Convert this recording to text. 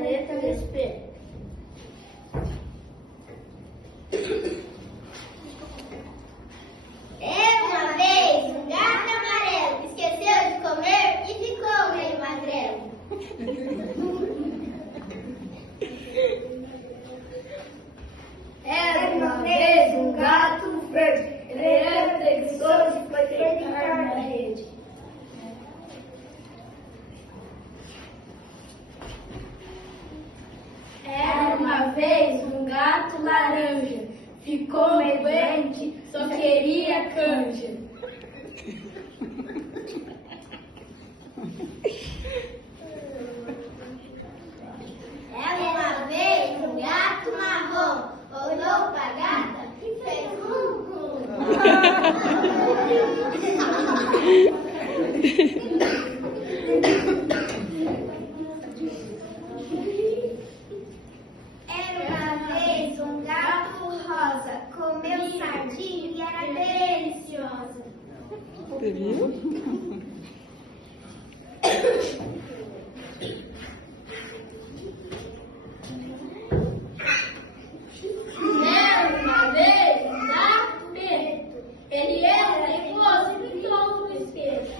letra do espelho. Era uma vez um gato amarelo, esqueceu de comer e ficou meio magrelo. Era uma vez um gato verde, ele era preguiçoso e foi deitar na rede. Era uma vez um gato laranja, ficou meio doente, só queria canja. Era uma vez um gato marrom, olhou pra gata e fez Era uma vez um gato rosa, comeu sardinha e era deliciosa. Você viu? Era uma vez um gato preto, ele era teimoso e pintou no espelho.